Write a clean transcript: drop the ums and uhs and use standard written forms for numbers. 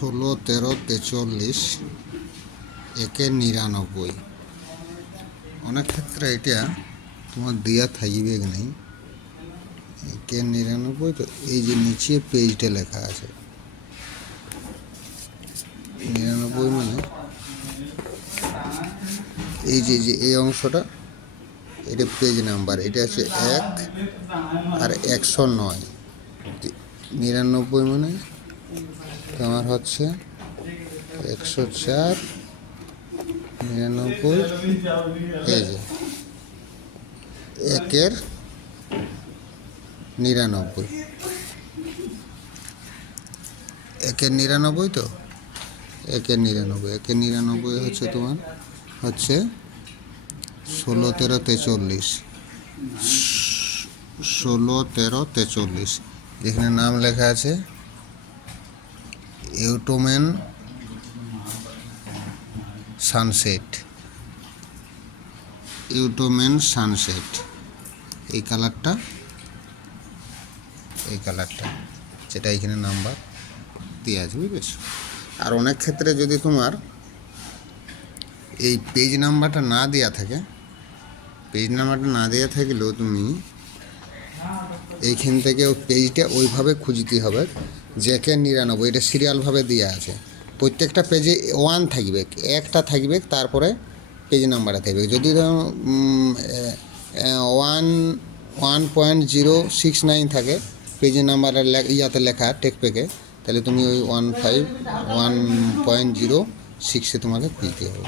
16, 13, 43 একের 99। অনেক ক্ষেত্রে এটা তোমার দেওয়া থাকবে নাই একের 99। তো এই যে নিচে পেজটা লেখা আছে 99 মানে এই যে এই অংশটা, এটা পেজ নাম্বার, এটা হচ্ছে 1 আর 109। 99 মানে তোমার হচ্ছে 104, 99, এই যে একের 99, একের 99। তো একের 99 হচ্ছে তোমার হচ্ছে 16, 13, 43, 16, 13, 43। যেখানে নাম লেখা আছে ইউটোম্যান সানসেট, ইউটোম্যান সানসেট, এই কালারটা যেটা এখানে নাম্বার দেওয়া আছে, বুঝেছো? আর অনেক ক্ষেত্রে যদি তোমার এই পেজ নাম্বারটা না দেওয়া থাকে, পেজ নাম্বারটা না দেওয়া থাকলেও তুমি এইখান থেকে পেজটা ওইভাবে খুঁজতে হবে যে কে 99, এটা সিরিয়ালভাবে দেওয়া আছে। প্রত্যেকটা পেজে 1 থাকবে, একটা থাকবে, তারপরে পেজ নাম্বারটা থাকবে। যদি ধরো 1.069 থাকে পেজ নাম্বারের ইয়াতে লেখা টেকপেকে, তাহলে তুমি ওই 1.0.6 তোমাকে খুঁজতে হবে।